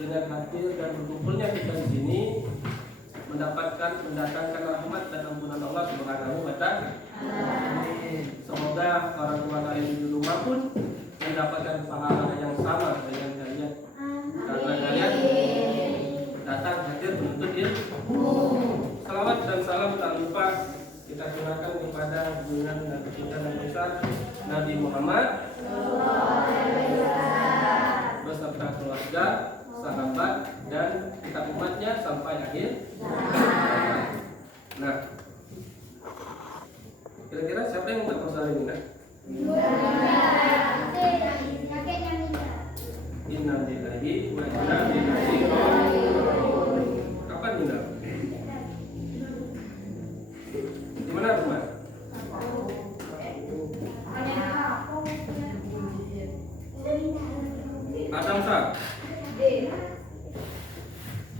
dengan hadir dan berkumpulnya kita di sini mendatangkan rahmat dan ampunan Allah Subhanahu wa Ta'ala. Semoga orang tua kalian di rumah pun mendapatkan pahala yang sama dengan kalian, karena kalian datang hadir menuntut ilmu. Salawat dan salam tak lupa kita curahkan kepada junjungan Nabi kita yang besar Nabi Muhammad beserta keluarga, sahabat, dan kita umatnya sampai akhir. Nah, kira-kira siapa yang minta persalinan ini? Innalillahi wa inna ilaihi raji'un. Kapan tinggal? Di mana rumah? Adam Sah,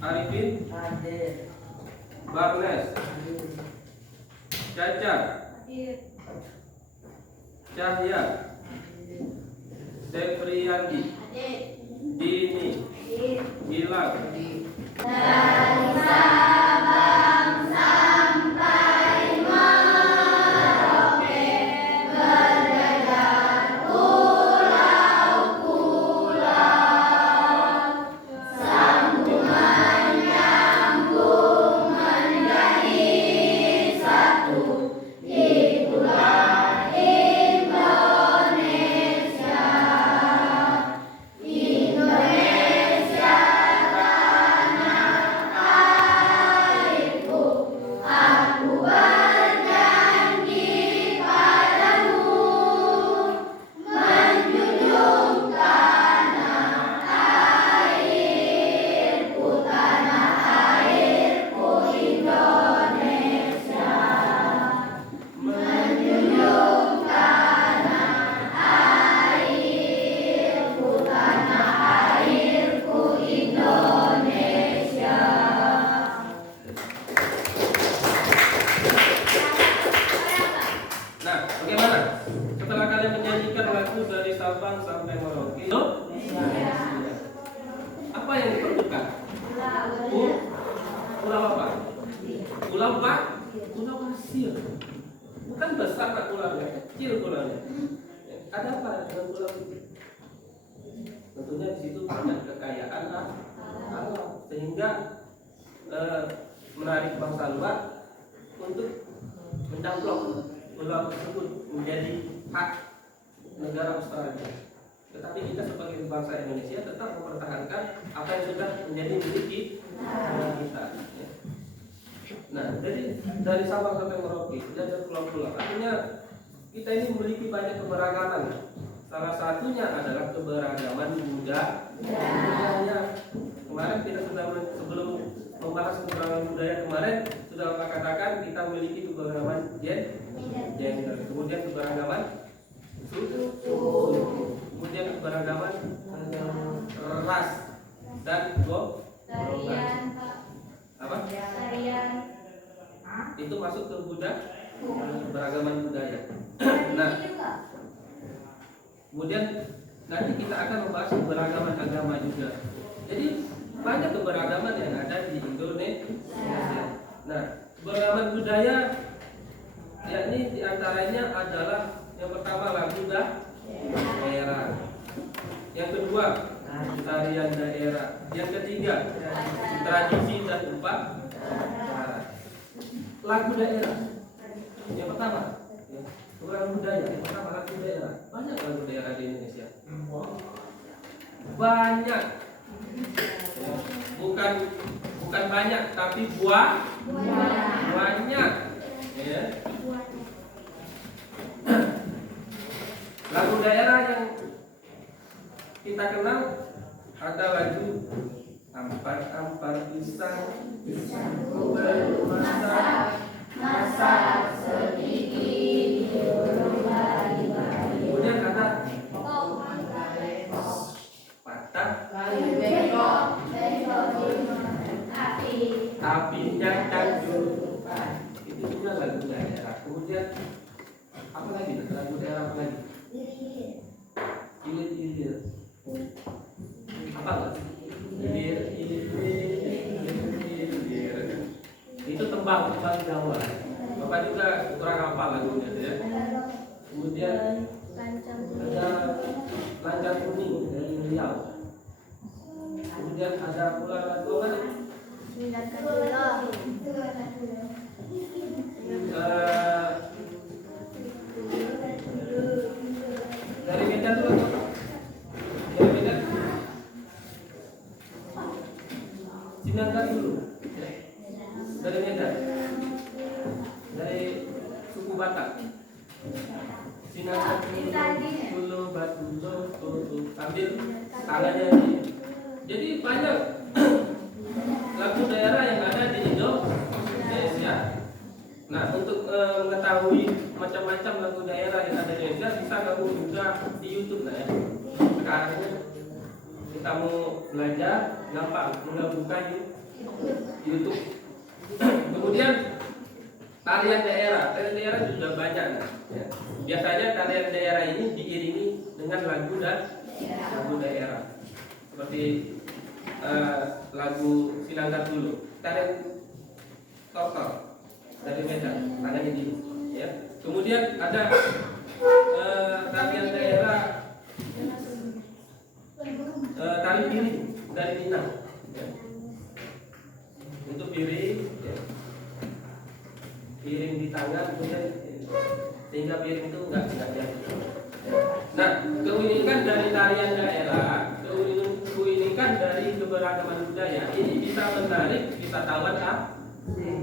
Arifin, Barnes, Caca, Cahya, Devriyandi, Dini, Gilang, dari Sabang sampai Merauke, berjajar pulau-pulau, sambung menyambung menjadi satu di pulau Indonesia. Indonesia tanah airku, aku berjanji padamu menjunjung tanah airku Indonesia, menjunjung tanah airku Indonesia. Nah, bagaimana? Setelah kalian menyanyikan lagu dari Sabang sampai Merauke, apa yang diperlukan? Pulau apa? Pulau Pak? Pulau Pasir. Bukan besar tak pulaunya, kecil pulaunya. Ada apa dengan pulau itu? Tentunya di situ banyak kekayaan alam, sehingga menarik bangsa luar untuk mencaplok pulau tersebut menjadi hak negara Australia. Tetapi kita sebagai bangsa Indonesia tetap mempertahankan apa yang sudah menjadi milik kita. Nah, jadi dari Sabang sampai Merauke tidak ada pulau-pulau. Artinya kita ini memiliki banyak keberagaman. Salah satunya adalah keberagaman budaya. Kemarin kita sudah sebelum membahas keberagaman budaya kemarin sudah katakan kita memiliki keberagaman gender, kemudian keberagaman suku, kemudian keberagaman ras dan golongan. Apa? Itu masuk ke keberagaman budaya. Nah, kemudian nanti kita akan membahas keberagaman agama juga. Jadi banyak keberagaman yang ada di Indonesia. Nah, keberagaman budaya yakni diantaranya adalah yang pertama lagu daerah, yang kedua tarian daerah, yang ketiga tradisi dan upacara. Lagu daerah yang pertama, keberagaman budaya yang pertama lagu daerah. Banyak lagu daerah di Indonesia, banyak, bukan banyak tapi banyak ya. Lagu daerah yang kita kenal ada lagu Ampar-ampar pisang ku belum masak sedikit belum bagi-bagi. Kemudian ada patah apinya dan jurupan. Itu juga lagu daerah. Kemudian apa lagi? Lagu daerah apa lagi? Ilir-ilir. Apa lagi? Itu tembang Jawa. Bapak juga kurang hafal lagunya ya. Kemudian ada Lancar Kuning dari Riau. Kemudian ada pula lagu apa? Dari Medan tuh lagu apa? Dari Medan. Sinangkan dulu. Dari Medan. Dari suku Batak. Sinangkan dulu batu sambil tangannya ini. Jadi banyak lagu daerah yang ada di Indonesia. Nah, untuk mengetahui macam-macam lagu daerah yang ada di Indonesia, bisa kamu buka di YouTube lah ya. Sekarang kita mau belajar gampang, tinggal buka YouTube. Kemudian tarian daerah juga banyak. Ya. Biasanya tarian daerah ini diiringi dengan lagu daerah. Seperti lagu Sinangkan dulu, tarian Tortor dari Medan, tangannya di, ya. Kemudian ada tarian daerah tari piring dari Minang, ya. Untuk piring, ya. Piring di tangan, kemudian sehingga piring itu nggak jatuh. Nah, keunikan dari tarian daerah, keunikan dari keberagaman budaya ini bisa menarik wisatawan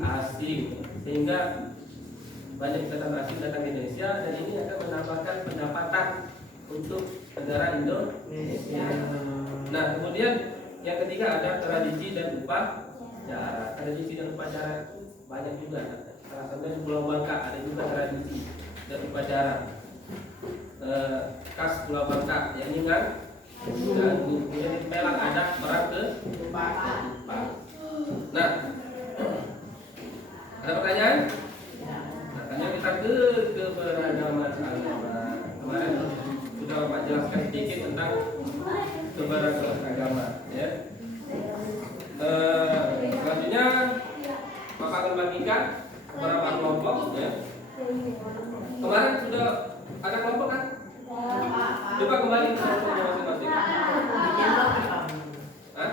asing, sehingga banyak wisatawan asing datang ke Indonesia, dan ini akan menambahkan pendapatan untuk negara Indonesia. Nah, kemudian yang ketiga ada tradisi dan upacara. Tradisi dan upacara banyak juga. Salah satunya di Pulau Bangka ada juga tradisi dan upacara khas Pulau Bangka, yang ini kan. Dan kemudian di Pelang ada perang ke Jepang. Nah, ada pertanyaan? Nah, kita ke keberagaman agama. Kemarin sudah Bapak jelaskan sedikit tentang keberagaman agama, ya. Selanjutnya Bapak akan bagikan beberapa kelompok, ya. Kemarin sudah ada kelompok kan? Coba kembali ke kelompoknya masing-masing. Hah?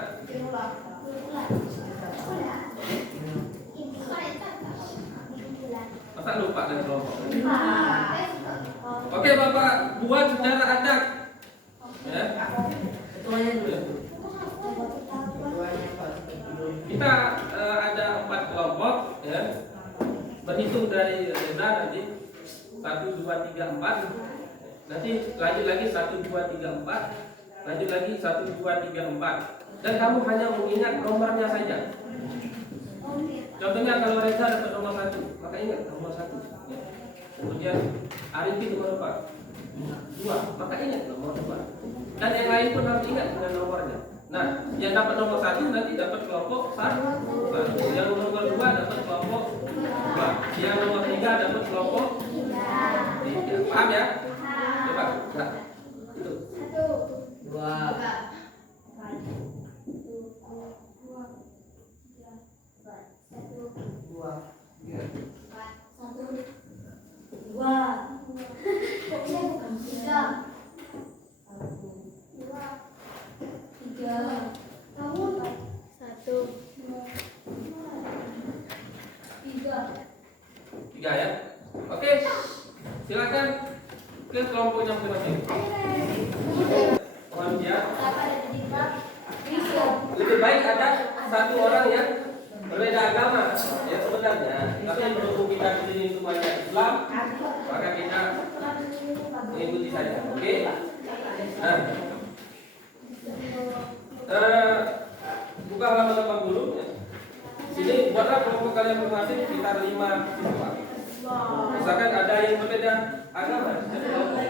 Masa lupa dari kelompok? Oke, Bapak buat secara acak, ya. Kita ada 4 kelompok, ya. Berhitung dari Reza nanti 1, 2, 3, 4. Nanti lanjut lagi 1, 2, 3, 4. Lanjut lagi 1, 2, 3, 4. Dan kamu hanya mengingat nomornya saja. Contohnya kalau Reza dapat nomor 1, maka ingat nomor 1. Ya. Kemudian Arifin nomor 4, 2, maka ingat nomor 2. Dan yang lain pun harus ingat dengan nomornya. Nah, yang dapat nomor 1 nanti dapat kelompok 1. Yang nomor 2 dapat kelompok 2. Yang nomor 3 dapat kelompok 3. Paham ya? Coba. Nah, itu. 2. Tiga ya. Oke, silakan ke kelompoknya masing-masing. Mohon ya. Lebih baik ada satu orang yang berbeda agama ya sebenarnya, tapi berhubung kita di sini semuanya Islam, maka kita mengikuti saja. Oke? Nah, buka halaman 80 ya. Sini buatlah kelompok kalian masing-masing sekitar 5 siswa. Misalkan ada yang berbeda agama, jadi kelompok.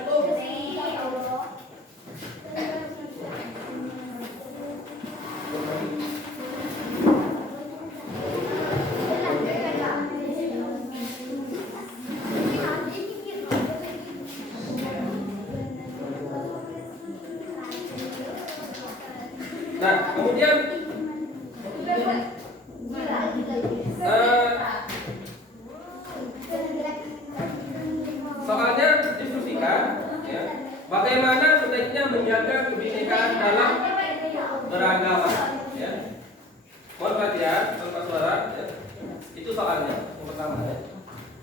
Nah, kemudian Kemudian soalnya diskusikan ya, bagaimana sebaiknya menjaga kebinekaan dalam beragama ya. Mohon perhatian tanpa suara ya. Itu soalnya yang pertama ya.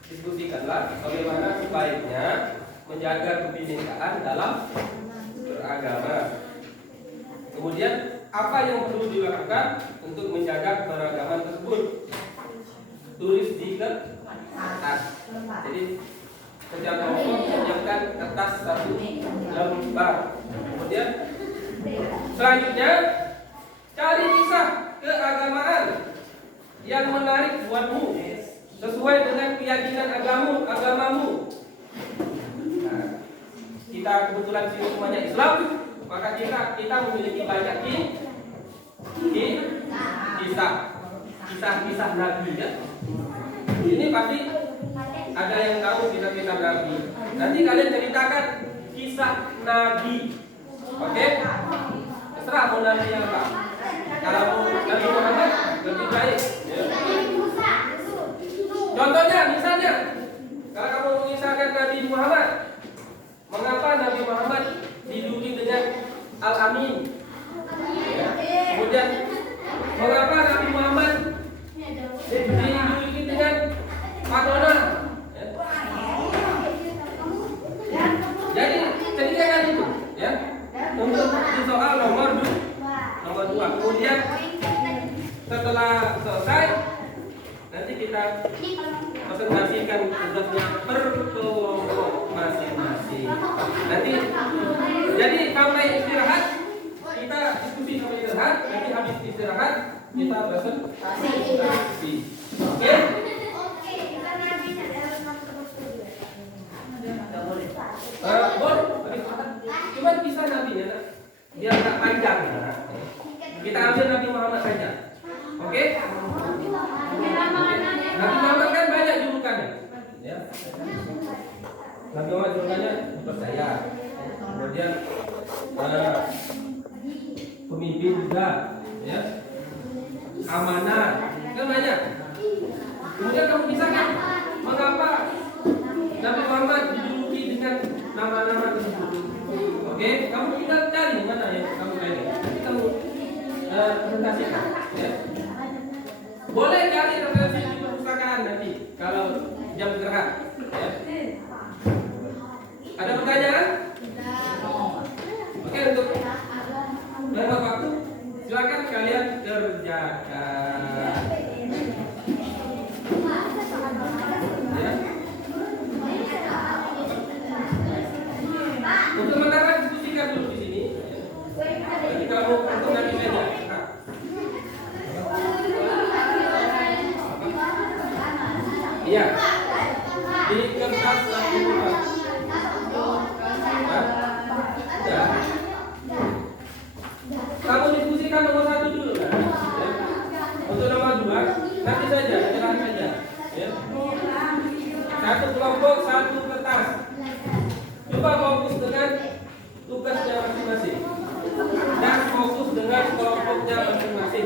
Diskusikanlah bagaimana sebaiknya menjaga kebinekaan dalam beragama. Kemudian apa yang perlu dilakukan untuk menjaga keragaman tersebut? Tulis di kertas. Jadi setiap kelompok menyiapkan kertas 1 lembar. Kemudian selanjutnya cari kisah keagamaan yang menarik buatmu sesuai dengan keyakinan agamamu. Nah, kita kebetulan sini semuanya Islam, maka kita memiliki banyak kisah Nabi ya. Ini pasti ada yang tahu kisah Nabi. Nanti kalian ceritakan kisah Nabi. Oke? Terserah mau Nabi yang apa. Kalau mau Nabi Muhammad lebih baik ya. Contohnya misalnya kalau kamu mengisahkan Nabi Muhammad, mengapa Nabi Muhammad dijuluki dengan Al-Amin ya. Kemudian mengapa Nabi Muhammad dijuluki dengan Madonna ya. Jadi ceritakan itu ya. Untuk di soal nomor 2. Kemudian setelah selesai nanti kita presentasikan tugasnya per kelompok masing-masing. Nanti jadi sampai istirahat kita diskusi sampai istirahat. Nanti habis istirahat kita presentasi. Oke? Boleh. Cuma kisah Nabi ya, biar tak panjang ya. Kita ambil Nabi Muhammad saja. Oke? Nabi Muhammad kan banyak julukannya ya. Nabi Muhammad julukannya percaya. Kemudian pemimpin juga ya. Amanah. Kan banyak. Kemudian kamu bisa kan mengapa Nabi Muhammad dijuluki dengan nama-nama tersebut. Oke, kamu tinggal cari mana yang kamu pilih. Nanti kamu presentasikan ya. Boleh cari referensi di perpustakaan nanti kalau jam istirahat ya. Ada pertanyaan? Oke, untuk lewat waktu silakan kalian kerjakan ya. Untuk sementara diskusikan dulu di sini. Jadi kalau untuk nanti saja. Iya. Di kertas satu ya. Kamu diskusikan nomor 1 dulu kan? Ya. Untuk nomor 2 nanti saja, jalan saja. Ya. Satu kelompok, satu kertas. Coba fokus dengan tugasnya masing-masing dan fokus dengan kelompoknya masing-masing.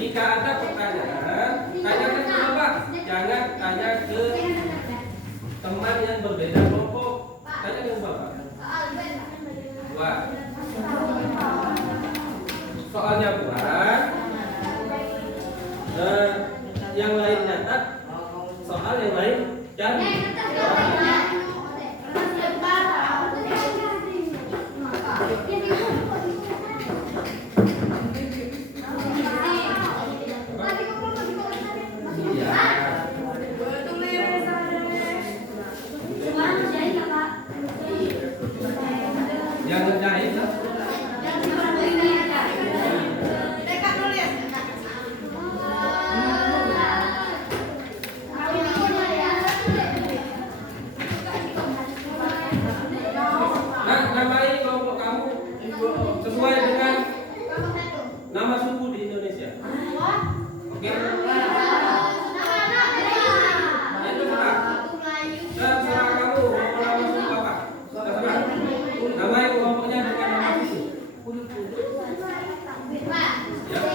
Jika ada pertanyaan, tanyakan ke Bapak. Jangan tanya ke teman yang berbeda kelompok. Tanya ke Bapak. 2. Soalnya buat yang lain nyatat, soal yang lain cari. Yang ngerjain lah. Namai kelompok kamu sesuai dengan nama suku di Indonesia. Oke? Itu terserah kamu mau nama suku apa. Terserah. Namai kelompoknya dengan nama suku. Ya.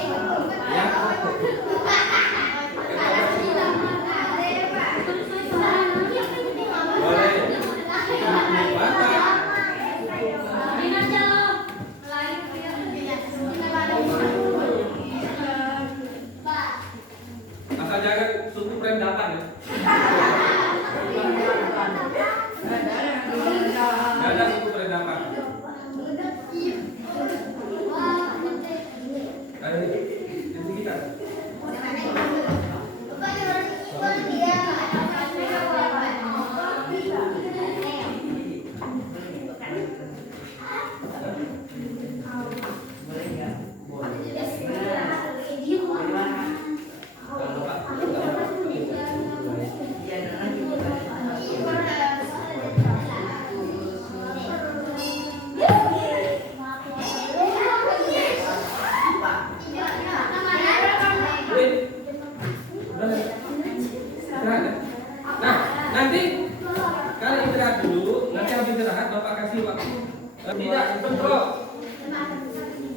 bentrok.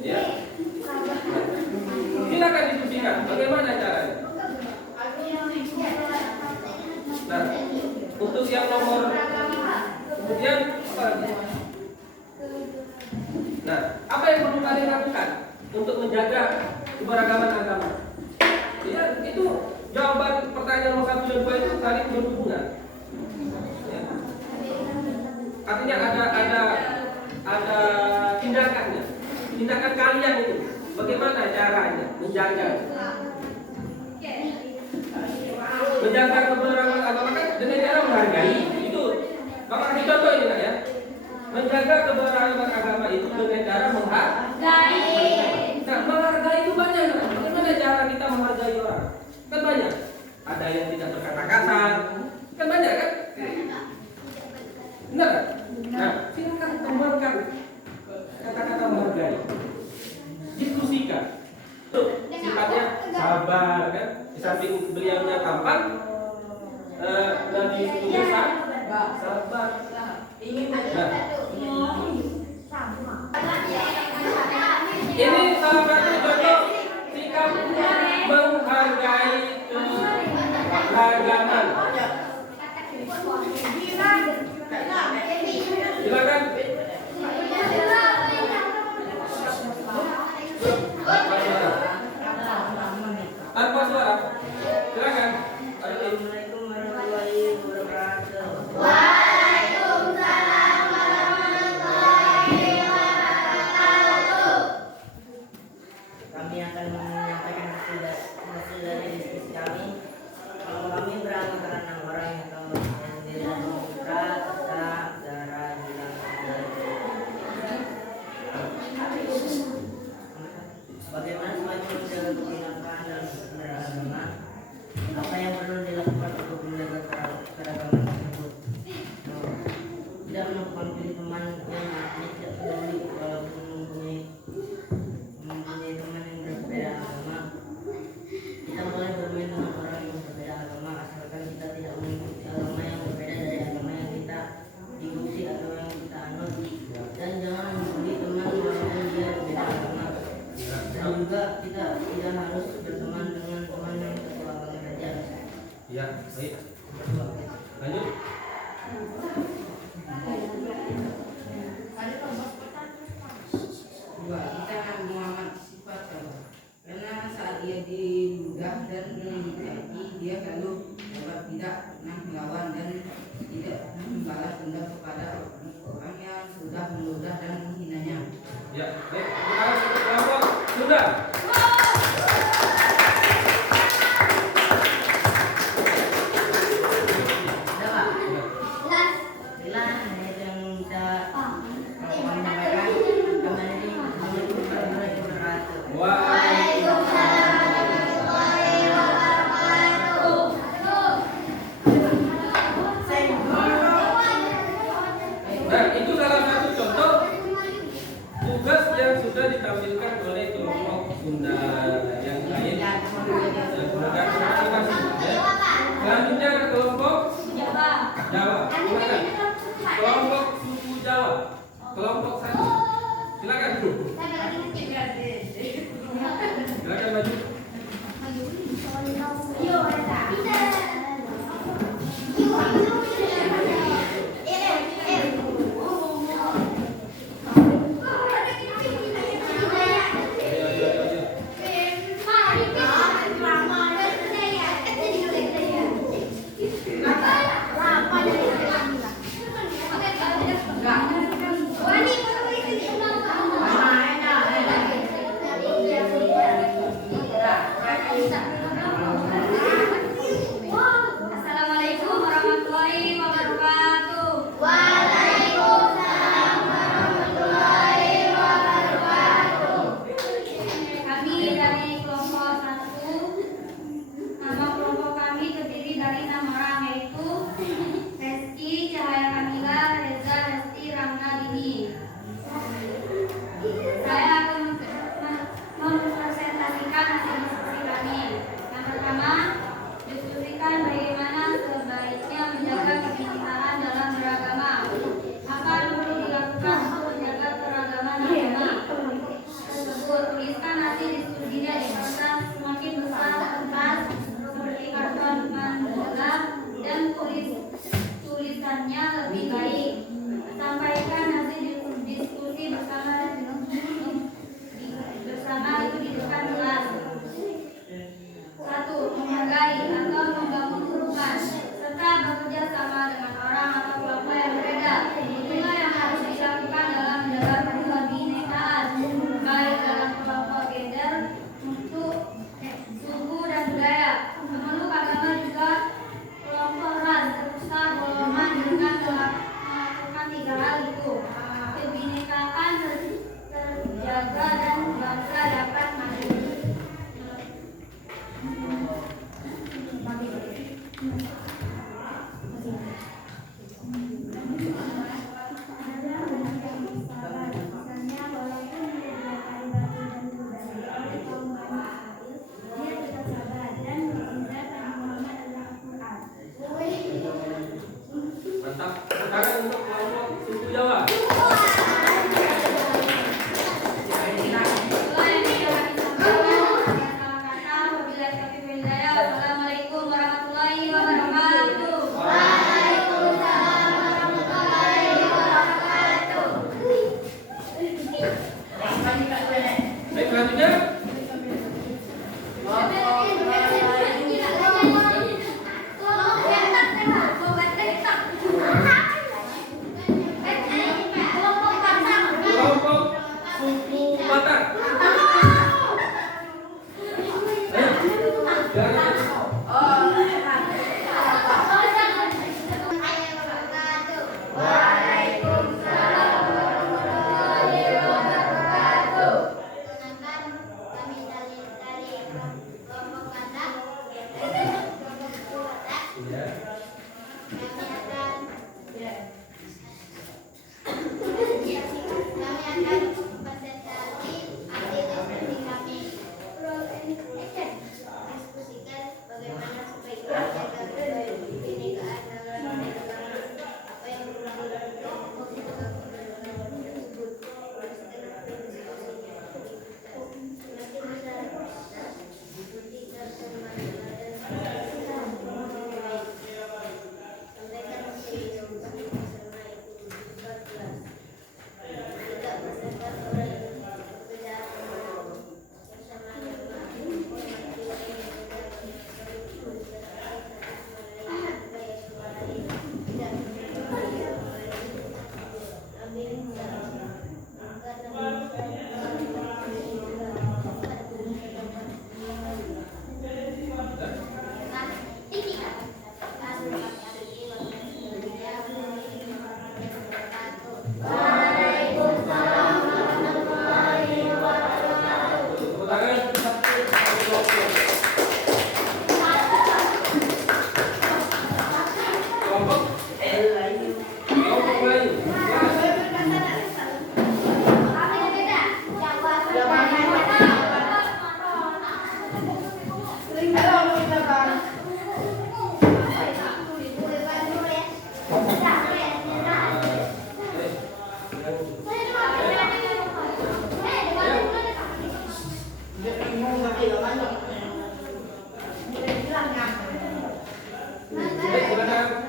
Ya. Silakan diskusikan bagaimana caranya. Nah, untuk yang nomor kemudian apa lagi? Nah, apa yang perlu kalian lakukan untuk menjaga keberagaman agama? Ya, itu jawaban pertanyaan nomor 1 dan 2 itu saling berhubungan. Ya. Artinya ada tindakannya, tindakan kalian itu. Bagaimana caranya menjaga keberagaman agama kan dengan cara menghargai itu. Bapak kasih contoh ini ya. Menjaga keberagaman agama itu dengan cara menghargai. Nah, menghargai itu banyak. Bagaimana cara kita menghargai orang? Kan banyak. Ada yang tidak berkata kasar. Kan banyak kan? Benar? Nah, silakan kembangkan kata-kata menghargai. Diskusikan. Tuh, sifatnya sabar kan? Di samping beliaunya tampan, Nabi Musa sabar. Ini salah satu contoh sikap menghargai keragaman. Silakan. Tanpa suara. Silakan. Assalamualaikum warahmatullahi wabarakatuh. Waalaikumsalam warahmatullahi wabarakatuh. Kami akan menyampaikan hasil dari diskusi kami. Kalau kami berangkat karena orang yang tahu yang diri dan putra, tak darah hilang. Bagaimana sebagai menjaga kebinekaan dan beragama? Apa yang perlu dilakukan untuk menjaga keragaman tersebut? Tidak melakukan pilih teman yang tidak peduli walaupun mempunyai teman yang berbeda agama. Kita boleh bermain dengan orang yang berbeda agama asalkan kita tidak mengikuti agama yang berbeda dari agama yang kita ikuti atau yang kita anut. Dan jangan membuli teman walaupun dia berbeda agama. Dan juga kita tidak harus berteman dengan teman yang satu agama saja. Ya, baik. Lanjut. Kita Muhammad sifat karena saat dia digugah dan dicaci, dia selalu dapat tidak pernah melawan dan tidak pernah membalas dendam kepada orang yang sudah meludah dan menghinanya. Ya, baik. Kelompok sudah. Nah, itu salah satu contoh tugas yang sudah ditampilkan oleh kelompok Sunda yang lain. Selanjutnya ada kelompok Jawa. Silakan. Kelompok suku Jawa. Kelompok 1. Silakan dulu. Silakan maju. tidak diserahkan semakin besar kertas seperti karton manila dan tulisannya lebih baik. Sampaikan hasil diskusi bersama itu di depan kelas. 1. Menghargai atau membangun hubungan serta bekerja sama dengan orang atau kelompok yang berbeda. Itulah yang harus dilakukan dalam menjaga kebinekaan, baik dalam kelompok gender, suku dan budaya. Memeluk agama juga kelompok ras, serta golongan dengan melakukan 3 hal itu. Kebinekaan terjaga dan bangsa dapat maju. Mantap. Sekarang untuk kelompok suku Jawa. Assalamualaikum warahmatullahi wabarakatuh. Baik, selanjutnya kelompok suku Batak.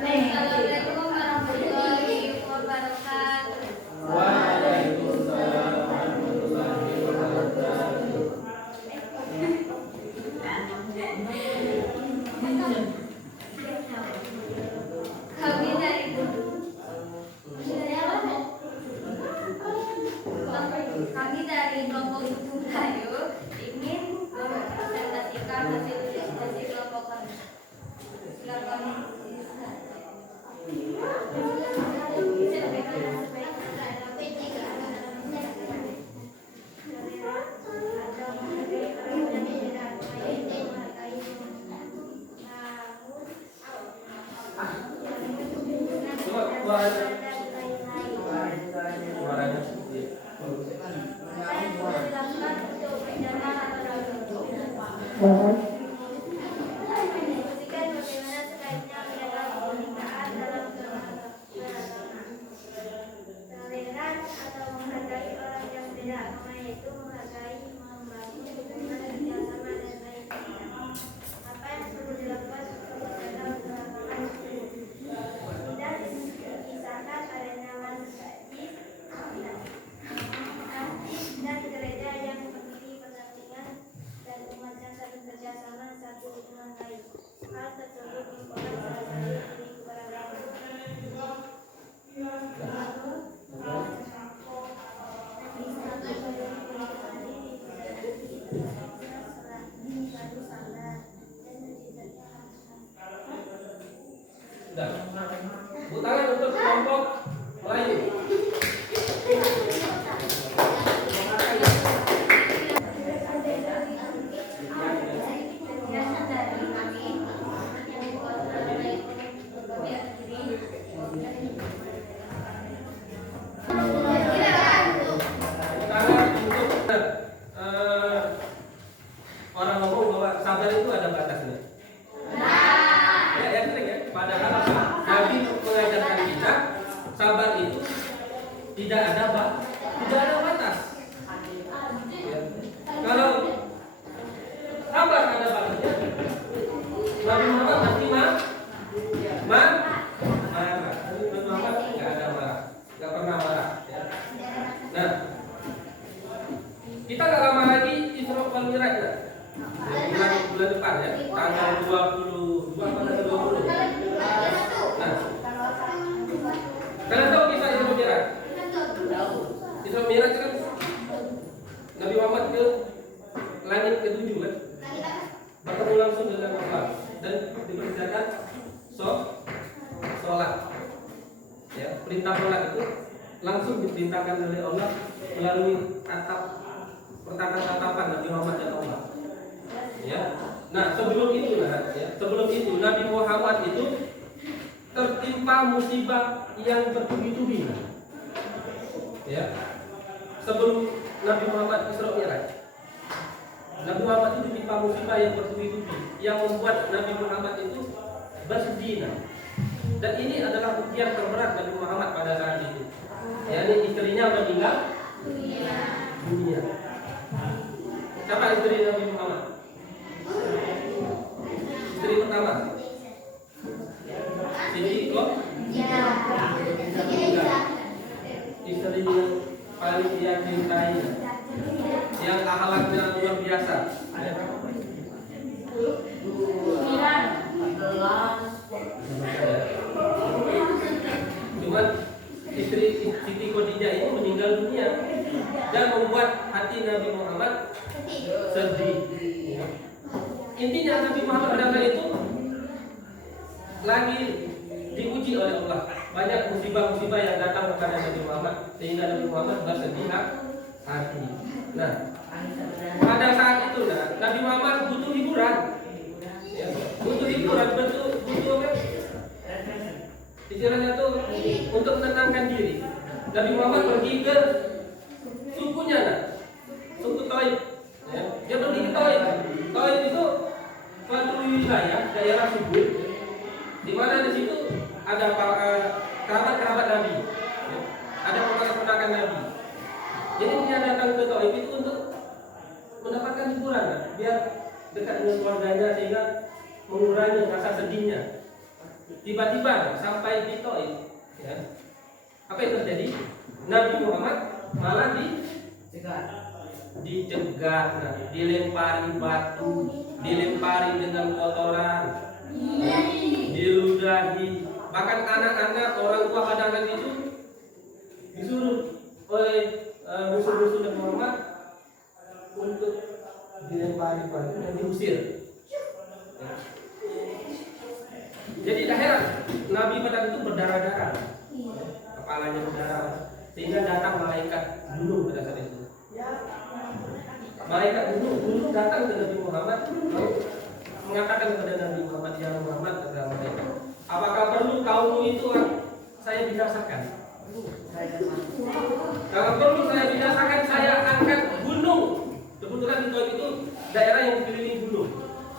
Assalamualaikum warahmatullahi wabarakatuh. Waalaikumsalam warahmatullahi wabarakatuh. Kami dari kelompok suku Melayu ingin mempresentasikan hasil diskusi kelompok kami. Silakan. Toleran atau menghargai orang yang beda agama, yaitu menghargai, membangun hubungan Sudah. Tepuk tangan untuk kelompok Melayu. Orang ngomong bahwa sabar itu ada batasnya. Ya, sering ya. Padahal apa? Nabi mengajarkan kita sabar itu tidak ada batas. Ya. Kalau sabar ada batasnya, Nabi Muhammad pasti marah. Nabi Muhammad nggak ada marah, nggak pernah marah. Ya. Nah, kita nggak lama lagi Isra wal Mi'raj ya. Bulan depan ya, tanggal 22 atau 20. Nah, kalian tahu kisah Isra Mi'raj? Isra Mi'raj kan Nabi Muhammad ke langit ke-7 kan, bertemu langsung dengan Allah dan diperintahkan sholat. Ya, perintah sholat itu langsung diperintahkan oleh Allah melalui tatapan Nabi Muhammad dan Allah. Ya. Nah, sebelum itu Nabi Muhammad itu tertimpa musibah yang bertubi-tubi. Ya. Sebelum Nabi Muhammad Isra Mi'raj, Nabi Muhammad itu ditimpa musibah yang bertubi-tubi yang membuat Nabi Muhammad itu berzina. Dan ini adalah ujian terberat Nabi Muhammad pada saat itu. Ya, ini istrinya meninggal dunia. Siapa istri Nabi Muhammad? Istri pertama Siti istri yang paling dia cintai, yang akhlaknya luar biasa. Cuman istri Siti Khadijah ini meninggal dunia dan membuat hati Nabi Muhammad sedih. Intinya Nabi Muhammad pada saat itu lagi diuji oleh Allah. Banyak musibah-musibah yang datang kepada Nabi Muhammad sehingga Nabi Muhammad bersedih hati. Nah, pada saat itu Nabi Muhammad butuh hiburan. Ya, butuh hiburan, butuh istilahnya tuh untuk menenangkan diri. Nabi Muhammad pergi ke sukunya, suku Taif. Ya, dia pergi ke Taif. Taif itu suatu wilayah daerah subur, di mana di situ ada kerabat-kerabat Nabi, ya, ada ponakan-ponakan Nabi. Jadi dia datang ke Taif itu untuk mendapatkan hiburan, biar dekat dengan keluarganya sehingga mengurangi rasa sedihnya. Tiba-tiba sampai di Taif, ya, apa yang terjadi? Nabi Muhammad malah dicegat, dilempari batu, dilempari dengan kotoran, diludahi. Bahkan anak-anak orang tua pada saat itu disuruh oleh musuh-musuh Nabi Muhammad untuk dilempari batu dan diusir. Jadi tak heran Nabi pada itu berdarah-darah, kepalanya berdarah, sehingga datang malaikat gunung pada saat itu. Malaikat gunung datang ke Nabi Muhammad, lalu mengatakan kepada Nabi Muhammad, ya Muhammad, kata mereka, apakah perlu kaummu itu saya binasakan? Kalau perlu saya binasakan, saya angkat gunung. Kebetulan di Taif itu daerah yang dikelilingi gunung.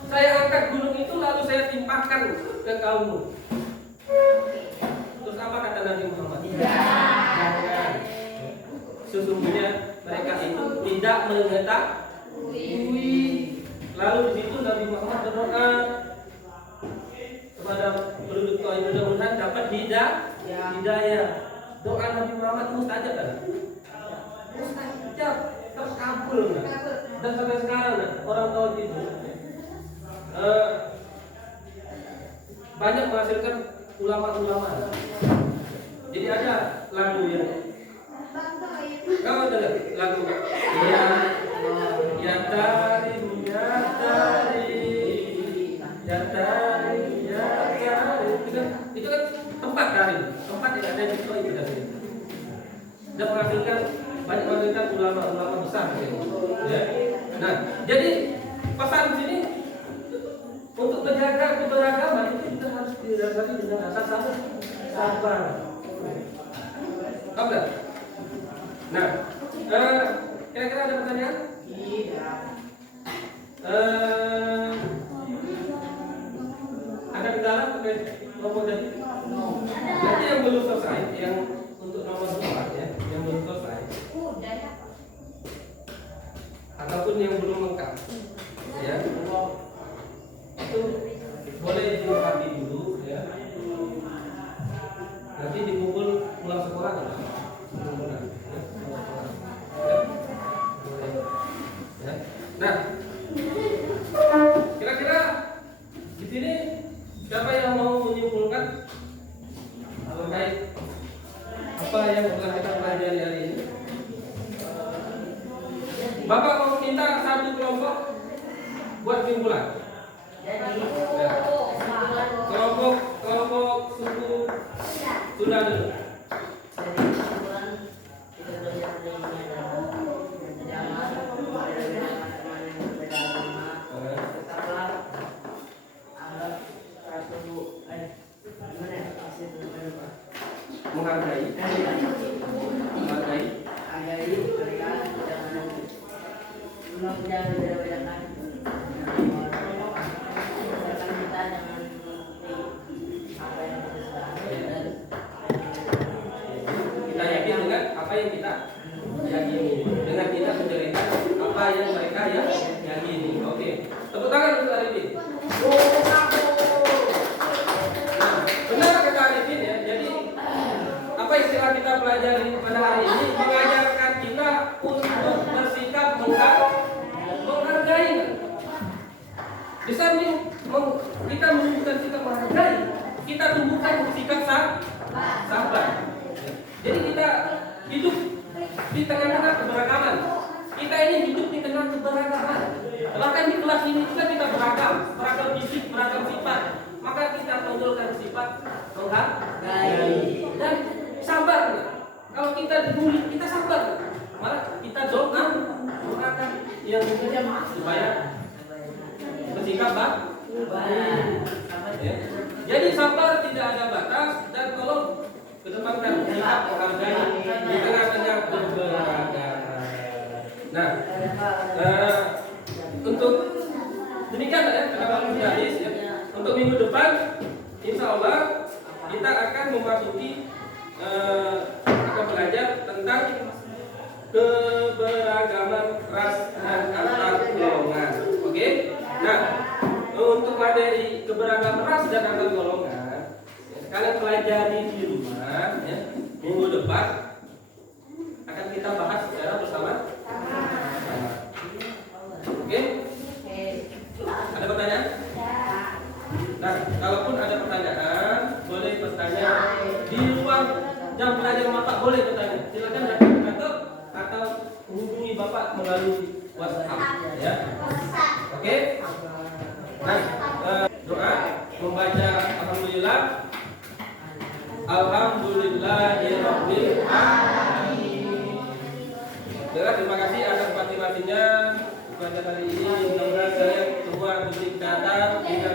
Saya angkat gunung itu lalu saya timpakan ke kaummu. Terus apa kata Nabi Muhammad? Jangan. Sesungguhnya mereka itu tidak mengetahui. Lalu di situ Nabi Muhammad berdoa kepada penduduk Taif, mudah-mudahan dapat hidayah. Doa Nabi Muhammad mustajab kan? Mustajab, terkabul kan? Dan sampai sekarang orang Taif itu banyak menghasilkan ulama-ulama. Jadi ada lagu yang kamu dengar lagu ya tari itu jadi pesan di sini untuk menjaga keberagaman itu juga harus didasari dengan rasa sabar. Tahu nggak? Nah, kira-kira ada pertanyaan? Ada kendala terkait nomor tadi? Nanti yang belum selesai, yang untuk nomor 4 ya, yang belum selesai, ataupun yang belum lengkap, ya, itu boleh dilengkapi dulu, ya. Nanti dikumpul pulang sekolah, ya. Ya. Nah, kira-kira di sini siapa yang mau menyimpulkan terkait apa yang telah kita pelajari hari ini? Bapak mau minta satu kelompok buat simpulan. Jadi Ya. Kelompok suku Sunda dulu. dari kesimpulan kita belajar dari ini adalah jangan berbeda teman yang berbeda agama. Tetaplah anggap rasa gimana ya maksudnya apa? Menghargai Hargai mereka, jangan beda-bedakan. Misalkan kita jangan mengikuti apa yang kita suka dan kita yakin dengan apa yang kita yakini, dengan kita menceritakan apa yang mereka yakini. Oke, tepuk tangan untuk Arifin. Nah, benar kata Arifin ya. Jadi apa istilah kita pelajari pada hari ini mengajarkan kita untuk bersikap menghargai. Di samping kita menunjukkan sikap menghargai, kita tumbuhkan sikap sabar. Jadi kita hidup di tengah-tengah keberagaman. Kita ini hidup di tengah keberagaman. Bahkan di kelas ini juga kita beragam fisik, beragam sifat. Maka kita tonjolkan sifat menghargai dan sabar. Kalau kita dibully, kita sabar. Malah kita doakan yang supaya bersikap baik. Ya. Jadi sabar tidak ada batas dan kalau kedepankan sikap menghargai di tengah-tengah keberagaman. Nah, untuk demikian ya pendapat hadis ya. Untuk minggu depan, insya Allah kita akan memasuki akan belajar tentang keberagaman ras dan antar golongan. Oke? Nah, untuk materi keberagaman ras dan antar golongan, kalian pelajari di rumah. Ya. Minggu depan akan kita bahas secara bersama. Oke? Ada pertanyaan? Nah, kalaupun ada pertanyaan, boleh bertanya di luar jam pelajaran Bapak, boleh bertanya. Silakan datang ke kantor atau hubungi Bapak melalui WhatsApp. Ya. Oke? Nah, doa membaca alhamdulillah. Alhamdulillahirabbil alamin. Terima kasih atas partisipasinya pada hari ini. Mudah-mudahan kalian semua diberi kesehatan.